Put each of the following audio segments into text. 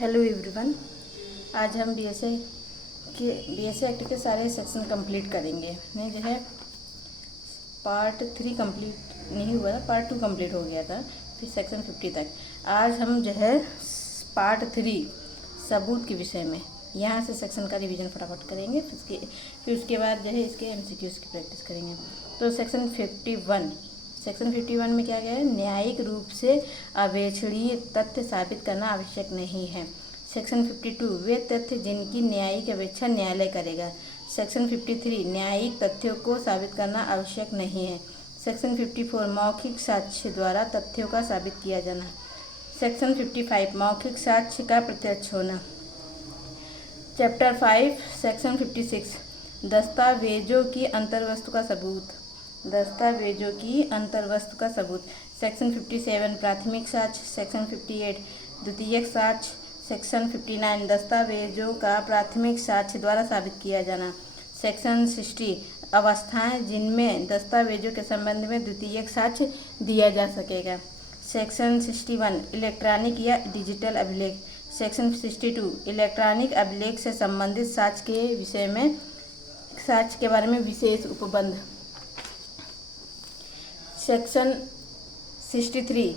Hello everyone. आज हम BSA act के सारे सेक्शन कंप्लीट करेंगे। नहीं जो है पार्ट 3 कंप्लीट नहीं हुआ था, पार्ट 2 कंप्लीट हो गया था, फिर सेक्शन 50 तक। आज हम जो है पार्ट 3 सबूत के विषय में यहाँ से सेक्शन का रिवीजन फटाफट करेंगे। फिर उसके बाद जो है इसके एमसीक्यूज़ की प्रैक्टिस करेंगे। तो सेक्शन 51 में क्या गया है? न्यायिक रूप से अवेक्षणीय तथ्य साबित करना आवश्यक नहीं है। सेक्शन 52 वे तथ्य जिनकी न्यायिक अपेक्षा न्यायालय करेगा। सेक्शन 53 न्यायिक तथ्यों को साबित करना आवश्यक नहीं है। सेक्शन 54 मौखिक साक्ष्य द्वारा तथ्यों का साबित किया जाना। सेक्शन 55 मौखिक साक्ष्य का प्रत्यक्ष होना। चैप्टर 5 सेक्शन 56 दस्तावेजों की अंतर्वस्तु का सबूत। दस्तावेजों की अंतर्वस्तु का सबूत। सेक्शन 57 प्राथमिक साक्ष्य। सेक्शन 58 द्वितीयक साक्ष्य। सेक्शन 59 दस्तावेजों का प्राथमिक साक्ष्य द्वारा साबित किया जाना। सेक्शन 60 अवस्थाएं जिनमें दस्तावेजों के संबंध में द्वितीयक साक्ष्य दिया जा सकेगा। सेक्शन 61 इलेक्ट्रॉनिक या डिजिटल अभिलेख। सेक्शन 62 इलेक्ट्रॉनिक अभिलेख से संबंधित साक्ष्य के बारे में विशेष उपबंध। सेक्शन 63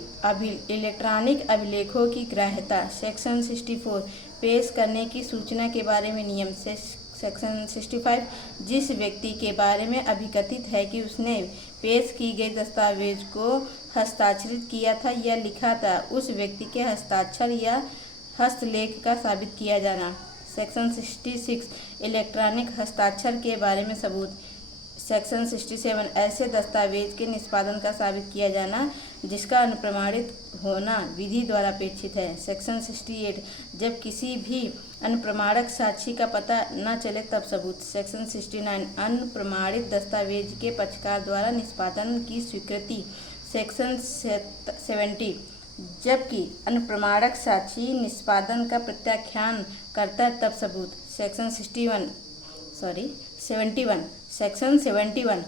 इलेक्ट्रॉनिक अभिलेखों की ग्राह्यता। सेक्शन 64 पेश करने की सूचना के बारे में नियम। सेक्शन 65 जिस व्यक्ति के बारे में अभिकथित है कि उसने पेश की गई दस्तावेज को हस्ताक्षरित किया था या लिखा था, उस व्यक्ति के हस्ताक्षर या हस्तलेख का साबित किया जाना। सेक्शन 66 इलेक्ट्रॉनिक हस्ताक्षर के बारे में सबूत। सेक्शन 67 ऐसे दस्तावेज के निष्पादन का साबित किया जाना जिसका अनुप्रमाणित होना विधि द्वारा अपेक्षित है। सेक्शन 68 जब किसी भी अनुप्रमाणक साक्षी का पता न चले तब सबूत। सेक्शन 69 अनुप्रमाणित दस्तावेज के पक्षकार द्वारा निष्पादन की स्वीकृति। सेक्शन 70 जबकि अनुप्रमाणक साक्षी निष्पादन का प्रत्याख्यान करता है तब सबूत। सेक्शन 71 सेक्शन 71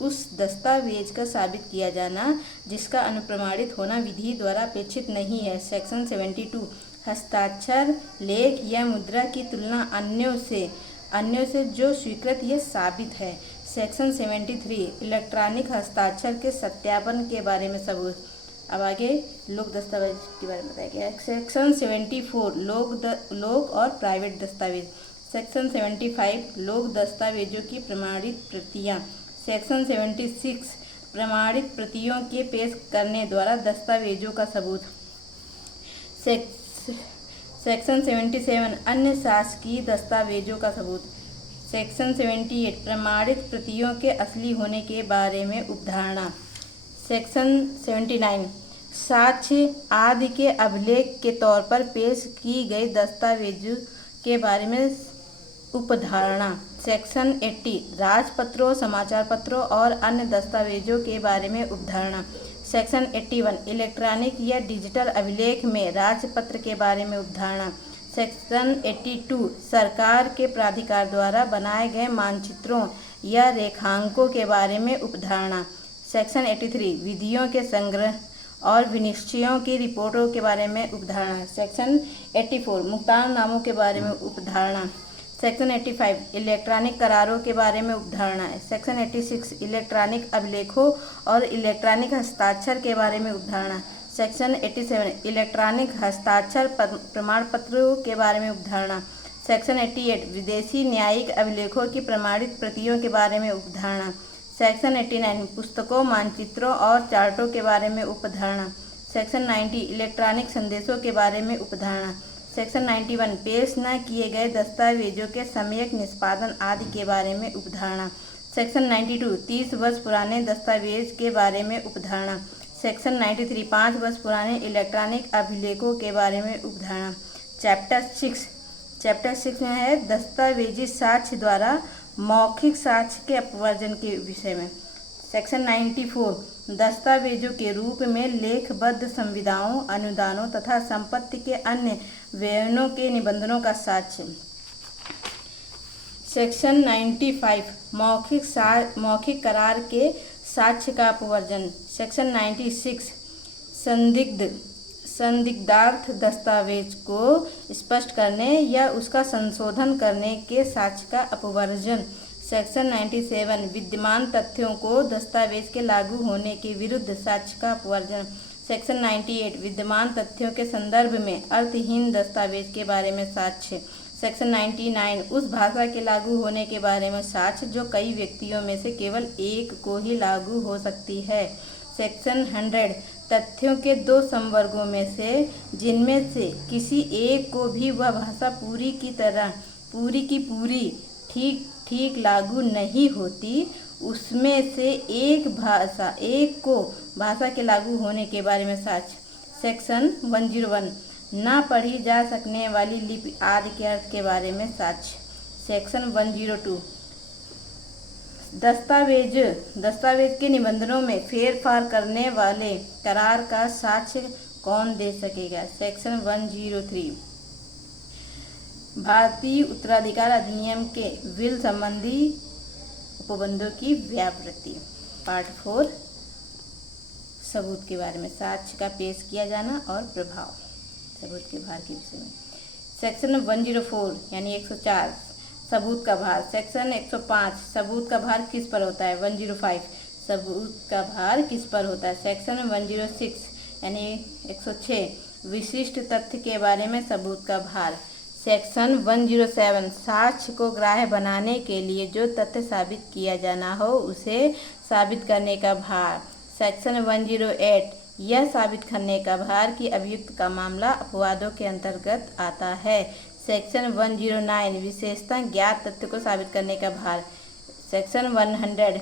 उस दस्तावेज का साबित किया जाना जिसका अनुप्रमाणित होना विधि द्वारा अपेक्षित नहीं है। सेक्शन 72 हस्ताक्षर लेख या मुद्रा की तुलना अन्यों से जो स्वीकृत या साबित है। सेक्शन 73 इलेक्ट्रॉनिक हस्ताक्षर के सत्यापन के बारे में सबूत। अब आगे लोक दस्तावेज के बारे में बताया गया है। सेक्शन 74 लोक और प्राइवेट दस्तावेज। सेक्शन 75 लोक दस्तावेजों की प्रमाणित प्रतियां। सेक्शन 76 प्रमाणित प्रतियों के पेश करने द्वारा दस्तावेजों का सबूत। सेक्शन 77 अन्य शासकीय दस्तावेजों का सबूत। सेक्शन 78 प्रमाणित प्रतियों के असली होने के बारे में उपधारणा। सेक्शन 79 साक्ष्य आदि के अभिलेख के तौर पर पेश की गई दस्तावेजों के बारे में उपधारणा। सेक्शन 80 राजपत्रों, समाचार पत्रों और अन्य दस्तावेजों के बारे में उपधारणा। सेक्शन 81 इलेक्ट्रॉनिक या डिजिटल अभिलेख में राजपत्र के बारे में उपधारणा। सेक्शन 82 सरकार के प्राधिकार द्वारा बनाए गए मानचित्रों या रेखांकों के बारे में उपधारणा। सेक्शन 83 विधियों के संग्रह और विनिश्चयों की रिपोर्टों के बारे में उपधारणा। सेक्शन 84 मुक्तांगनामों के बारे में उपधारणा। सेक्शन 85 इलेक्ट्रॉनिक करारों के बारे में उपधारणा है। सेक्शन 86 इलेक्ट्रॉनिक अभिलेखों और इलेक्ट्रॉनिक हस्ताक्षर के बारे में उपधारणा। सेक्शन 87 इलेक्ट्रॉनिक हस्ताक्षर प्रमाण पत्रों के बारे में उपधारणा। सेक्शन 88 विदेशी न्यायिक अभिलेखों की प्रमाणित प्रतियों के बारे में उपधारणा। सेक्शन 89 पुस्तकों, मानचित्रों और चार्टों के बारे में उपधारणा। सेक्शन 90 इलेक्ट्रॉनिक संदेशों के बारे में उपधारणा। सेक्शन 91 पेश न किए गए दस्तावेजों के सम्यक निष्पादन आदि के बारे में उपधारणा। सेक्शन 92 30 वर्ष पुराने दस्तावेज के बारे में उपधारणा। सेक्शन 93 5 वर्ष पुराने इलेक्ट्रॉनिक अभिलेखों के बारे में उपधारणा। चैप्टर 6 में है दस्तावेजी साक्ष्य द्वारा मौखिक साक्ष्य के अपवर्जन के विषय में। सेक्शन 94 दस्तावेजों के रूप में लेखबद्ध संविदाओं, अनुदानों तथा संपत्ति के अन्य व्ययों के निबंधनों का साक्ष्य। सेक्शन 95 मौखिक करार के साक्ष्य का अपवर्जन। सेक्शन 96 संदिग्धार्थ दस्तावेज को स्पष्ट करने या उसका संशोधन करने के साक्ष्य का अपवर्जन। सेक्शन 97 विद्यमान तथ्यों को दस्तावेज के लागू होने के विरुद्ध साक्ष्य का अपवर्जन। सेक्शन 98 विद्यमान तथ्यों के संदर्भ में अर्थहीन दस्तावेज के बारे में साक्ष्य। सेक्शन 99 उस भाषा के लागू होने के बारे में साक्ष्य जो कई व्यक्तियों में से केवल एक को ही लागू हो सकती है। सेक्शन 100 तथ्यों के दो संवर्गों में से जिनमें से किसी एक को भी वह भाषा पूरी की पूरी ठीक लागू नहीं होती, उसमें से एक को भाषा के लागू होने के बारे में साक्ष्य। सेक्शन 101 ना पढ़ी जा सकने वाली लिपि आदि के अर्थ के बारे में साक्ष्य। सेक्शन 102 दस्तावेज के निबंधनों में फेरफार करने वाले करार का साक्ष्य कौन दे सकेगा। सेक्शन 103 भारतीय उत्तराधिकार अधिनियम के विल संबंधी उपबंधों की व्यावृत्ति। पार्ट 4 सबूत के बारे में साक्ष्य का पेश किया जाना और प्रभाव सबूत के भार के विषय में। सेक्शन 104 यानी 104 सबूत का भार। सेक्शन 105 सबूत का भार किस पर होता है। 105 सबूत का भार किस पर होता है। सेक्शन 106 यानी 106 विशिष्ट तथ्य के बारे में सबूत का भार। सेक्शन 107 साक्ष्य को ग्राह्य बनाने के लिए जो तथ्य साबित किया जाना हो उसे साबित करने का भार। सेक्शन 108 यह साबित करने का भार कि अभियुक्त का मामला अपवादों के अंतर्गत आता है। सेक्शन 109 विशेषता ज्ञात तथ्य को साबित करने का भार। सेक्शन 110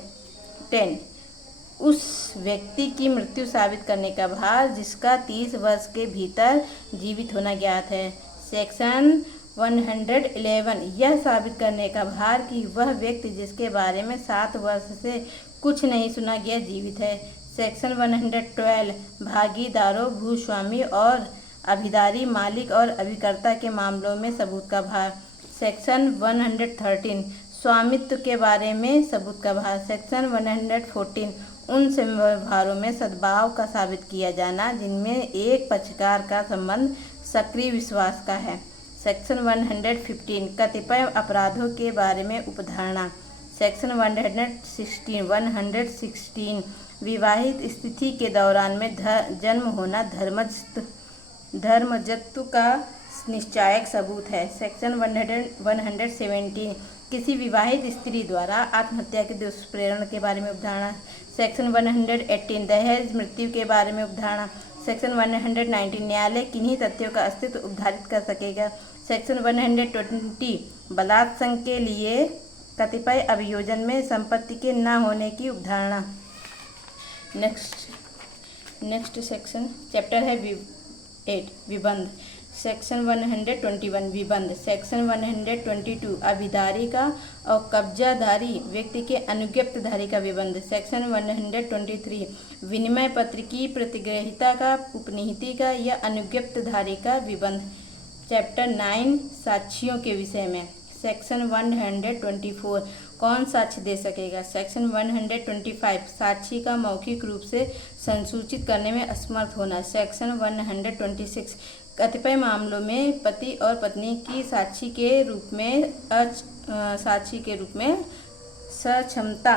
उस व्यक्ति की मृत्यु साबित करने का भार जिसका 30 वर्ष के भीतर जीवित होना ज्ञात है। सेक्शन 111 यह साबित करने का भार कि वह व्यक्ति जिसके बारे में 7 वर्ष से कुछ नहीं सुना गया जीवित है। सेक्शन 112 भागीदारों भूस्वामी और अभिदारी मालिक और अभिकर्ता के मामलों में सबूत का भार। सेक्शन 113 स्वामित्व के बारे में सबूत का भार। सेक्शन 114 उन व्यवहारों में सद्भाव का साबित किया जाना जिनमें एक पक्षकार का संबंध सक्रिय विश्वास का है। सेक्शन 115 कतिपय अपराधों के बारे में उपधारणा। सेक्शन 116 विवाहित स्थिति के दौरान में जन्म होना धर्मजत्व का निश्चायक सबूत है। सेक्शन 117 किसी विवाहित स्त्री द्वारा आत्महत्या के दुष्प्रेरण के बारे में उपधारणा। सेक्शन 118 दहेज मृत्यु के बारे में उपधारणा। सेक्शन 119 न्यायालय किन्हीं तथ्यों का अस्तित्व उद्घाटित कर सकेगा। सेक्शन 120 बलात्संग के लिए कतिपय अभियोजन में संपत्ति के न होने की उपधारणा। नेक्स्ट सेक्शन चैप्टर है 8 विबंध। सेक्शन 121 विबंध। सेक्शन 122 अभिधारी का और कब्जाधारी व्यक्ति के अनुज्ञप्तधारी का विबंध। सेक्शन 123 विनिमय पत्र की प्रतिग्रहिता का उपनिहिती का या अनुज्ञप्तधारी का विबंध। चैप्टर 9 साक्ष्यों के विषय में। सेक्शन 124 कौन साक्ष्य दे सकेगा। सेक्शन 125 साक्षी का मौखिक रूप से संसूचित करने में असमर्थ होना। सेक्शन 126 कतिपय मामलों में पति और पत्नी की साक्षी के रूप में सक्षमता।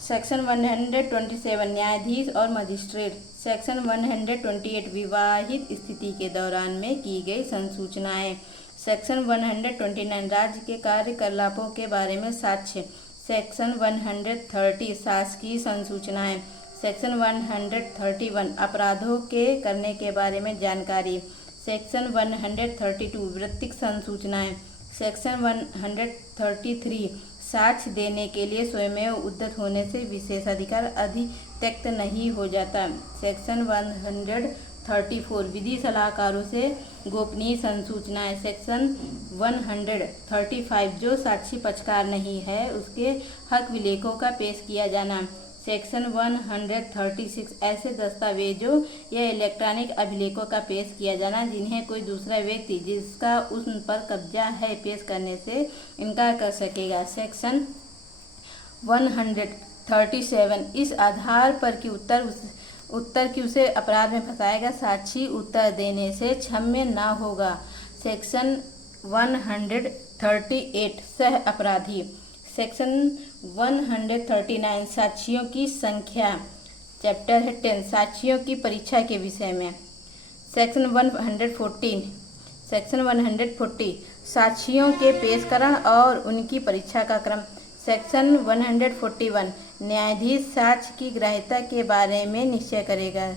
सेक्शन 127 न्यायाधीश और मजिस्ट्रेट। सेक्शन 128 विवाहित स्थिति के दौरान में की गई संसूचनाएं। सेक्शन 129 राज्य के कार्यकलापों के बारे में साक्ष्य। सेक्शन 130 शासकीय संसूचनाएं। सेक्शन 131 अपराधों के करने के बारे में जानकारी। सेक्शन 132 वृत्तिक संसूचनाएं। सेक्शन 133 साक्ष्य देने के लिए स्वयं उद्यत होने से विशेषाधिकार अधित्यक्त नहीं हो जाता। सेक्शन 134 विधि सलाहकारों से गोपनीय संसूचनाएं। सेक्शन 135 जो साक्षी पक्षकार नहीं है उसके हक विलेखों का पेश किया जाना। सेक्शन 136 ऐसे दस्तावेजों या इलेक्ट्रॉनिक अभिलेखों का पेश किया जाना जिन्हें कोई दूसरा व्यक्ति जिसका उन पर कब्जा है पेश करने से इनकार कर सकेगा। सेक्शन 137 इस आधार पर कि उत्तर की उसे अपराध में फंसाएगा। साक्षी उत्तर देने से क्षम्य न होगा। सेक्शन 138 सह अपराधी। सेक्शन 139 साक्षियों की संख्या। चैप्टर है 10 साक्षियों की परीक्षा के विषय में। सेक्शन 140 साक्षियों के पेशकरण और उनकी परीक्षा का क्रम। सेक्शन 141 न्यायाधीश साक्ष्य की ग्राह्यता के बारे में निश्चय करेगा।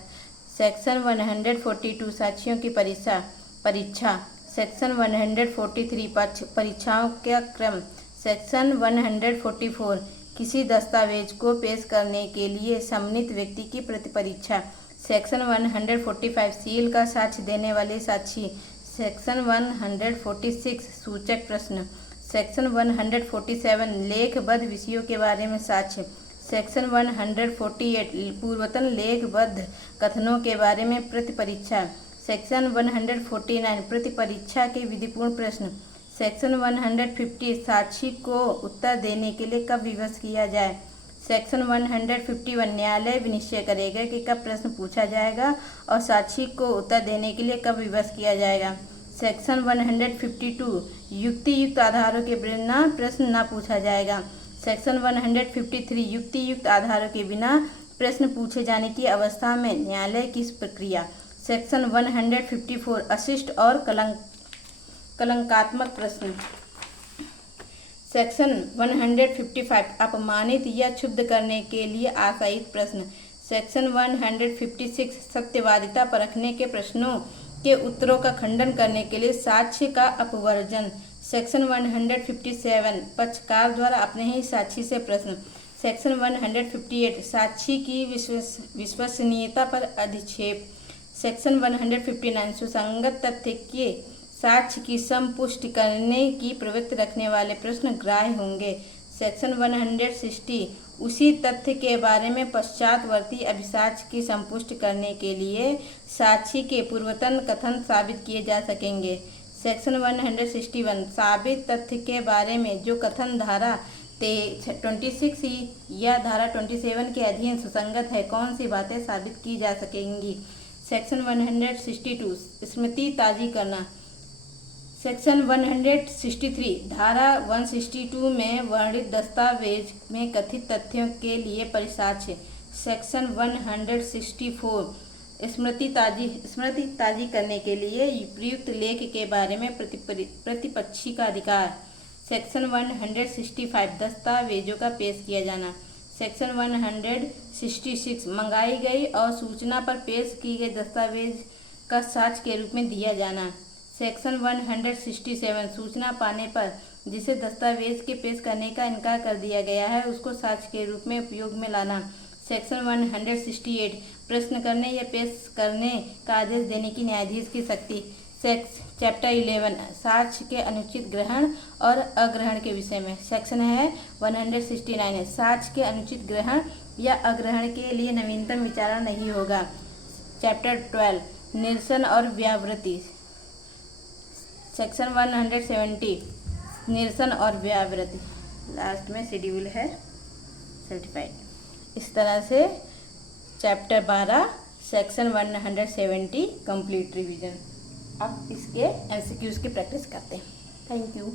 सेक्शन 142 साक्षियों की परीक्षा। सेक्शन 143 परीक्षाओं का क्रम। सेक्शन 144 किसी दस्तावेज को पेश करने के लिए सम्मानित व्यक्ति की प्रतिपरीक्षा। सेक्शन 145 सील का साक्ष्य देने वाले साक्षी। सेक्शन 146 सूचक प्रश्न। सेक्शन 147 लेखबद्ध विषयों के बारे में साक्ष्य। सेक्शन 148 पूर्वतन लेखबद्ध कथनों के बारे में प्रतिपरीक्षा। सेक्शन 149 प्रतिपरीक्षा के विधिपूर्ण प्रश्न। सेक्शन 150 साक्षी को उत्तर देने के लिए कब विवश किया जाए। सेक्शन 151 न्यायालय निश्चय करेगा कि कब प्रश्न पूछा जाएगा और साक्षी को उत्तर देने के लिए कब विवश किया जाएगा। सेक्शन 152 युक्ति युक्त आधारों के बिना प्रश्न न पूछा जाएगा। सेक्शन 153 युक्ति युक्त आधारों के बिना प्रश्न पूछे जाने की अवस्था में न्यायालय की प्रक्रिया। सेक्शन 154 अशिष्ट और कलंकात्मक प्रश्न। सेक्शन 155 अपमानित या क्षुब्ध करने के लिए आशयित प्रश्न। सेक्शन 156 सत्यवादिता परखने के प्रश्नों के उत्तरों का खंडन करने के लिए साक्ष्य का अपवर्जन। सेक्शन 157 पक्षकार द्वारा अपने ही साक्षी से प्रश्न। सेक्शन 158 साक्षी की विश्वसनीयता पर अधिक्षेप। सेक्शन 159 सुसंगत तथ्य के साक्ष्य की संपुष्टि करने की प्रवृत्ति रखने वाले प्रश्न ग्राह्य होंगे। सेक्शन 160 उसी तथ्य के बारे में पश्चातवर्ती अभिसाक्ष्य की संपुष्टि करने के लिए साक्षी के पूर्वतन कथन साबित किए जा सकेंगे। सेक्शन 161 साबित तथ्य के बारे में जो कथन धारा 26 या धारा 27 के अधीन सुसंगत है, कौन सी बातें साबित की जा सकेंगी। सेक्शन 162 स्मृति ताजी करना। सेक्शन 163 धारा 162 में वर्णित दस्तावेज में कथित तथ्यों के लिए परिसाक्ष्य। सेक्शन 164 स्मृति ताजी करने के लिए प्रयुक्त लेख के बारे में प्रतिपक्षी का अधिकार। सेक्शन 165 दस्तावेजों का पेश किया जाना। सेक्शन 166 मंगाई गई और सूचना पर पेश की गई दस्तावेज का साक्ष्य के रूप में दिया जाना। सेक्शन 167 सूचना पाने पर जिसे दस्तावेज के पेश करने का इनकार कर दिया गया है उसको साक्ष्य के रूप में उपयोग में लाना। सेक्शन 168 प्रश्न करने या पेश करने का आदेश देने की न्यायाधीश की शक्ति। चैप्टर 11 साक्ष्य के अनुचित ग्रहण और अग्रहण के विषय में। सेक्शन है 169 साक्ष्य के अनुचित ग्रहण या अग्रहण के लिए नवीनतम विचारणा नहीं होगा। चैप्टर 12 निरसन और व्यावृत्ति। सेक्शन 170 निरसन और व्यावृत्ति। लास्ट में शेड्यूल है सर्टिफाइड। इस तरह से चैप्टर 12 सेक्शन 170 कंप्लीट रिवीजन। अब इसके MCQs की प्रैक्टिस करते हैं। Thank you.